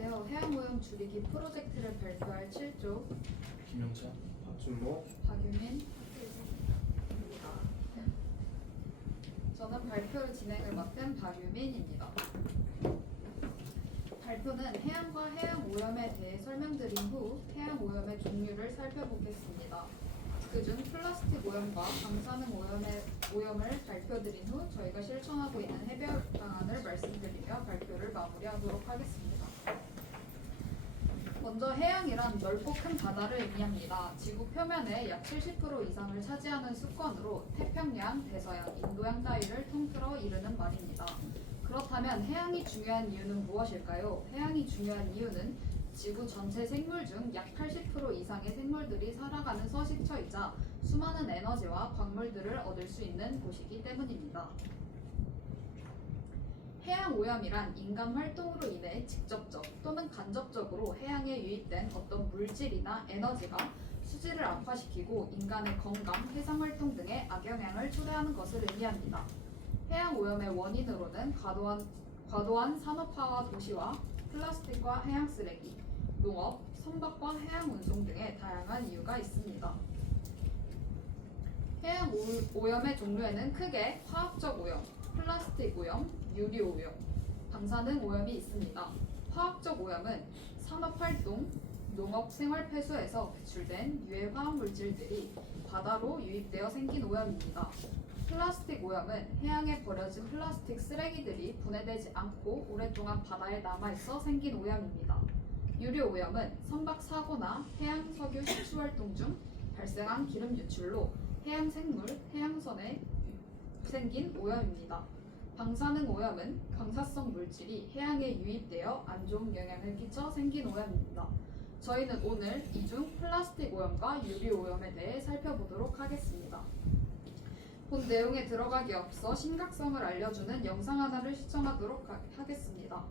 안녕하세요. 해양오염 줄이기 프로젝트를 발표할 7조 김영찬, 박준모, 박유민입니다. 저는 발표를 진행을 맡은 박유민입니다. 발표는 해양과 해양오염에 대해 설명드린 후 해양오염의 종류를 살펴보겠습니다. 그중 플라스틱 오염과 방사능 오염을 발표드린 후 저희가 실천하고 있는 해결 방안을 말씀드리며 발표를 마무리하도록 하겠습니다. 먼저 해양이란 넓고 큰 바다를 의미합니다. 지구 표면의 약 70% 이상을 차지하는 수권으로 태평양, 대서양, 인도양 따위를 통틀어 이르는 말입니다. 그렇다면 해양이 중요한 이유는 무엇일까요? 해양이 중요한 이유는 지구 전체 생물 중 약 80% 이상의 생물들이 살아가는 서식처이자 수많은 에너지와 광물들을 얻을 수 있는 곳이기 때문입니다. 해양 오염이란 인간 활동으로 인해 직접적 또는 간접적으로 해양에 유입된 어떤 물질이나 에너지가 수질을 악화시키고 인간의 건강, 해상 활동 등에 악영향을 초래하는 것을 의미합니다. 해양 오염의 원인으로는 과도한 산업화와 도시화, 플라스틱과 해양 쓰레기, 농업, 선박과 해양 운송 등의 다양한 이유가 있습니다. 해양 오염의 종류에는 크게 화학적 오염, 플라스틱 오염, 유리 오염, 방사능 오염이 있습니다. 화학적 오염은 산업활동, 농업 생활 폐수에서 배출된 유해 화학 물질들이 바다로 유입되어 생긴 오염입니다. 플라스틱 오염은 해양에 버려진 플라스틱 쓰레기들이 분해되지 않고 오랫동안 바다에 남아있어 생긴 오염입니다. 유리 오염은 선박 사고나 해양 석유 식수 활동 중 발생한 기름 유출로 해양 생물, 해양선에 생긴 오염입니다. 방사능 오염은 방사성 물질이 해양에 유입되어 안 좋은 영향을 끼쳐 생긴 오염입니다. 저희는 오늘 이 중 플라스틱 오염과 유리 오염에 대해 살펴보도록 하겠습니다. 본 내용에 들어가기 앞서 심각성을 알려주는 영상 하나를 시청하도록 하겠습니다.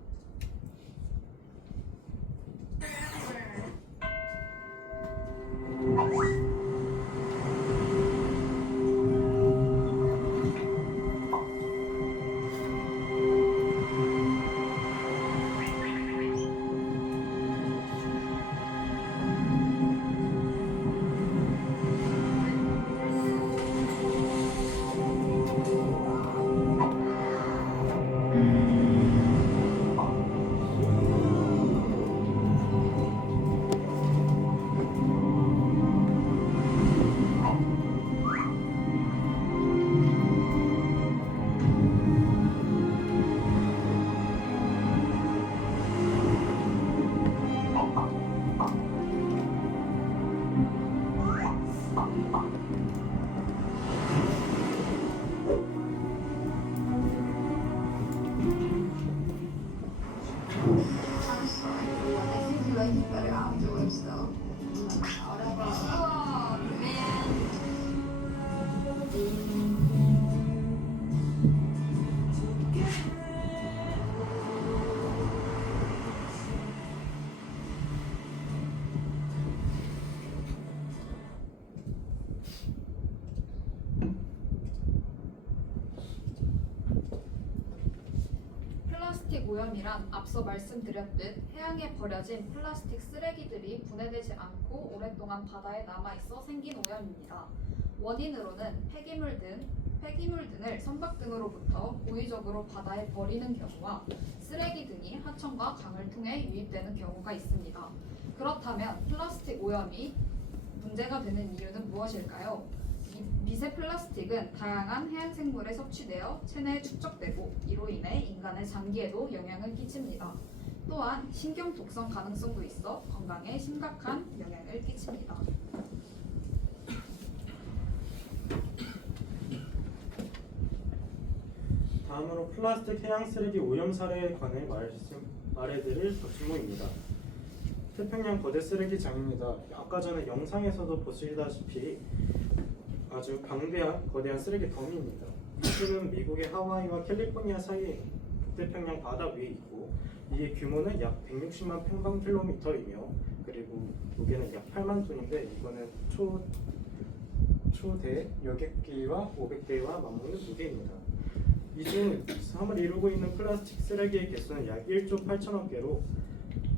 Better afterwards, though. Oh, man. 플라스틱 오염이란 앞서 말씀드렸듯 해양에 버려진 플라스틱 쓰레기들이 분해되지 않고 오랫동안 바다에 남아있어 생긴 오염입니다. 원인으로는 폐기물 등을 선박 등으로부터 고의적으로 바다에 버리는 경우와 쓰레기 등이 하천과 강을 통해 유입되는 경우가 있습니다. 그렇다면 플라스틱 오염이 문제가 되는 이유는 무엇일까요? 미세 플라스틱은 다양한 해양 생물에 섭취되어 체내에 축적되고 이로 인해 인간의 장기에도 영향을 끼칩니다. 또한 신경 독성 가능성도 있어 건강에 심각한 영향을 끼칩니다. 다음으로 플라스틱 해양 쓰레기 오염 사례에 관해 말해드릴 박준모입니다. 태평양 거대 쓰레기장입니다. 아까 전에 영상에서도 보시다시피 아주 방대한 거대한 쓰레기 덩이입니다. 이쪽은 미국의 하와이와 캘리포니아 사이에 북태평양 바다 위에 있고 이의 규모는 약 160만 평방킬로미터이며 그리고 무게는 약 8만 톤인데 이거는 초대 여객기와 500대와 맞먹는 무게입니다. 이 중 섬을 이루고 있는 플라스틱 쓰레기의 개수는 약 1조 8천억 개로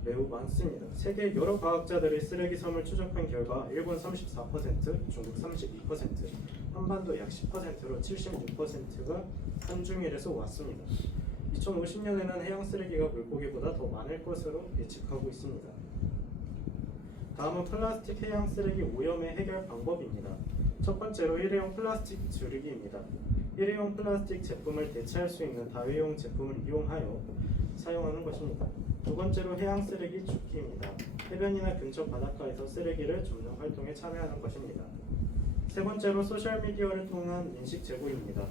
매우 많습니다. 세계 여러 과학자들이 쓰레기 섬을 추적한 결과 일본 34%, 중국 32%, 한반도 약 10%로 76%가 한중일에서 왔습니다. 2050년에는 해양 쓰레기가 물고기보다 더 많을 것으로 예측하고 있습니다. 다음은 플라스틱 해양 쓰레기 오염의 해결 방법입니다. 첫 번째로 일회용 플라스틱 줄이기입니다. 일회용 플라스틱 제품을 대체할 수 있는 다회용 제품을 이용하여 사용하는 것입니다. 두 번째로 해양 쓰레기 줍기입니다. 해변이나 근처 바닷가에서 쓰레기를 줍는 활동에 참여하는 것입니다. 세 번째로 소셜미디어를 통한 인식 제고입니다.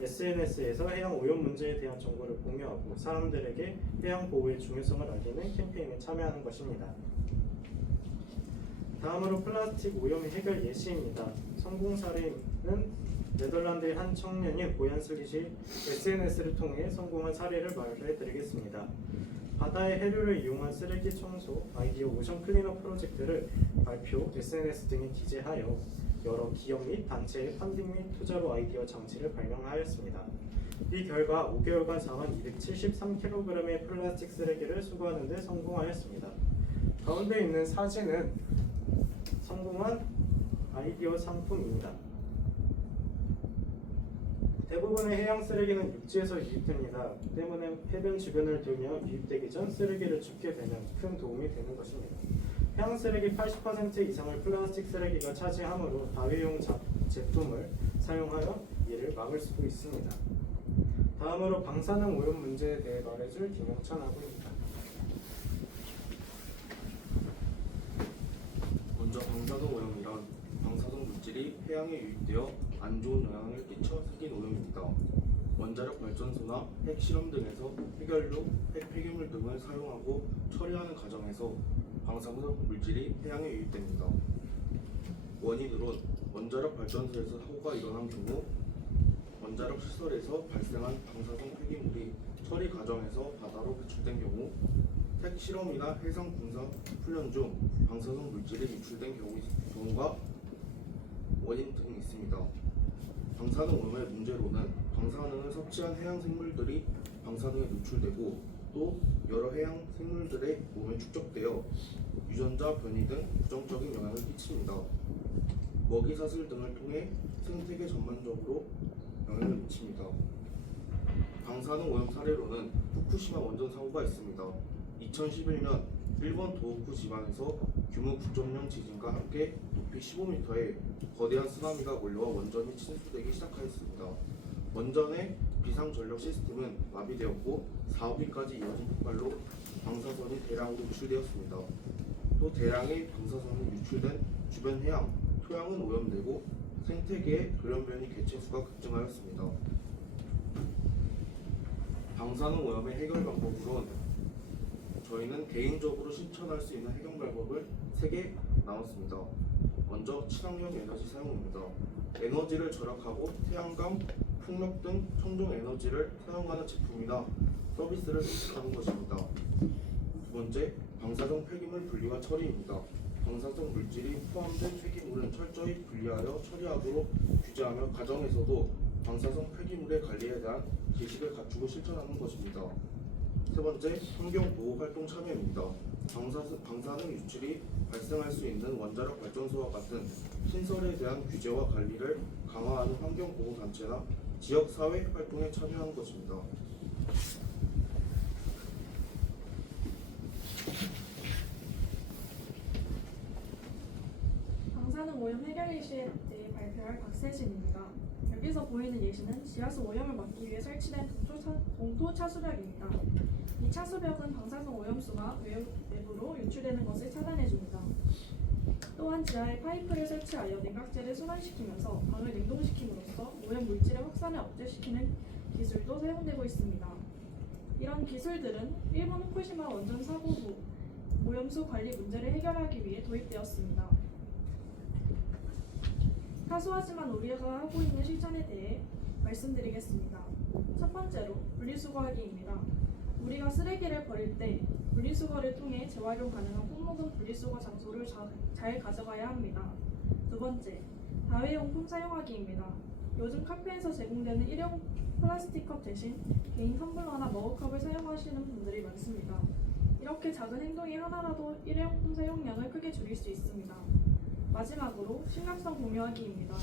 SNS에서 해양 오염 문제에 대한 정보를 공유하고 사람들에게 해양 보호의 중요성을 알리는 캠페인에 참여하는 것입니다. 다음으로 플라스틱 오염 해결 예시입니다. 성공 사례는 네덜란드의 한 청년인 보얀 슬릿이 SNS를 통해 성공한 사례를 말해드리겠습니다. 바다의 해류를 이용한 쓰레기 청소 아이디어 오션 클리너 프로젝트를 발표, SNS 등에 기재하여 여러 기업 및 단체의 펀딩 및 투자로 아이디어 장치를 발명하였습니다. 이 결과 5개월간 4273kg의 플라스틱 쓰레기를 수거하는 데 성공하였습니다. 가운데 있는 사진은 성공한 아이디어 상품입니다. 대부분의 해양 쓰레기는 육지에서 유입됩니다. 때문에 해변 주변을 돌며 유입되기 전 쓰레기를 줍게 되면 큰 도움이 되는 것입니다. 해양 쓰레기 80% 이상을 플라스틱 쓰레기가 차지하므로 다회용 제품을 사용하여 이를 막을 수도 있습니다. 다음으로 방사능 오염 문제에 대해 말해줄 김영찬 학우입니다. 먼저 방사능 오염이란 방사성 물질이 해양에 유입되어 안 좋은 영향을 끼쳐 생긴 오염입니다. 원자력 발전소나 핵실험 등에서 핵연료, 핵폐기물 등을 사용하고 처리하는 과정에서 방사성 물질이 해양에 유입됩니다. 원인으론 원자력 발전소에서 사고가 일어난 경우, 원자력 시설에서 발생한 방사성 폐기물이 처리 과정에서 바다로 배출된 경우, 핵실험이나 해상 군사 훈련 중 방사성 물질이 유출된 경우가 원인 등이 있습니다. 방사능 오염의 문제로는 방사능을 섭취한 해양 생물들이 방사능에 노출되고 또 여러 해양 생물들의 몸에 축적되어 유전자 변이 등 부정적인 영향을 끼칩니다. 먹이 사슬 등을 통해 생태계 전반적으로 영향을 미칩니다. 방사능 오염 사례로는 후쿠시마 원전 사고가 있습니다. 2011년 일본 도호쿠 지방에서 규모 9.0 지진과 함께 높이 15m의 거대한 쓰나미가 몰려와 원전이 침수되기 시작하였습니다. 원전의 비상 전력 시스템은 마비되었고 4호기까지 이어진 폭발로 방사선이 대량으로 유출되었습니다. 또 대량의 방사선이 유출된 주변 해양, 토양은 오염되고 생태계의 돌연변이 개체수가 급증하였습니다. 방사능 오염의 해결 방법으로는 저희는 개인적으로 실천할 수 있는 해결 방법을 3개 나눴습니다. 먼저 친환경 에너지 사용입니다. 에너지를 절약하고 태양광, 풍력 등 청정 에너지를 사용하는 제품이나 서비스를 선택하는 것입니다. 두 번째, 방사성 폐기물 분리와 처리입니다. 방사성 물질이 포함된 폐기물은 철저히 분리하여 처리하도록 규제하며 가정에서도 방사성 폐기물의 관리에 대한 지식을 갖추고 실천하는 것입니다. 세 번째, 환경보호 활동 참여입니다. 방사능 유출이 발생할 수 있는 원자력 발전소와 같은 신설에 대한 규제와 관리를 강화하는 환경보호단체나 지역사회 활동에 참여하는 것입니다. 방사능 오염 해결 예시에 대해 발표할 박세진입니다. 여기서 보이는 예시는 지하수 오염을 막기 위해 설치된 봉토 차수벽입니다. 이 차수벽은 방사성 오염수가 외부로 유출되는 것을 차단해줍니다. 또한 지하에 파이프를 설치하여 냉각제를 순환시키면서 방을 냉동시킴으로써 오염 물질의 확산을 억제시키는 기술도 사용되고 있습니다. 이런 기술들은 일본 후쿠시마 원전 사고 후 오염수 관리 문제를 해결하기 위해 도입되었습니다. 사소하지만 우리가 하고 있는 실천에 대해 말씀드리겠습니다. 첫 번째로 분리수거하기입니다. 우리가 쓰레기를 버릴 때 분리수거를 통해 재활용 가능한 품목은 분리수거 장소를 잘 가져가야 합니다. 두 번째, 다회용품 사용하기입니다. 요즘 카페에서 제공되는 일회용 플라스틱 컵 대신 개인 텀블러나 머그컵을 사용하시는 분들이 많습니다. 이렇게 이렇게 작은 행동이 하나라도 일회용품 사용량을 크게 줄일 수 있습니다. 마지막으로 심각성 공유하기입니다.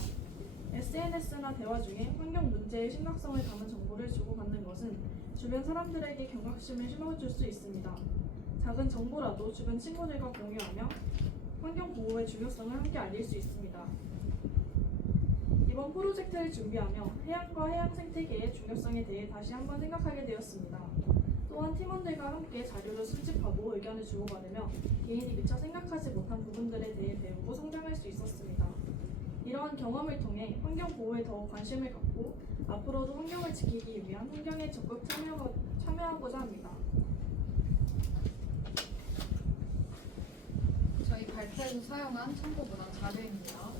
SNS나 대화 중에 환경 문제의 심각성을 담은 정보를 주고받는 것은 주변 사람들에게 경각심을 심어줄 수 있습니다. 작은 정보라도 주변 친구들과 공유하며 환경 보호의 중요성을 함께 알릴 수 있습니다. 이번 프로젝트를 준비하며 해양과 해양 생태계의 중요성에 대해 다시 한번 생각하게 되었습니다. 또한 팀원들과 함께 자료를 수집하고 의견을 주고받으며 개인이 미처 생각하지 못한 부분들에 대해 배우고 성장할 수 있었습니다. 이러한 경험을 통해 환경 보호에 더욱 관심을 갖고 앞으로도 환경을 지키기 위한 환경에 적극 참여하고자 합니다. 저희 발표에서 사용한 참고 문헌 자료입니다.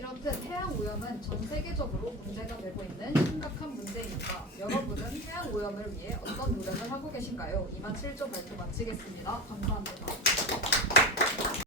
이렇듯 해양 오염은 전 세계적으로 문제가 되고 있는 심각한 문제입니다. 여러분은 해양 오염을 위해 어떤 노력을 하고 계신가요? 이만 7조 발표 마치겠습니다. 감사합니다.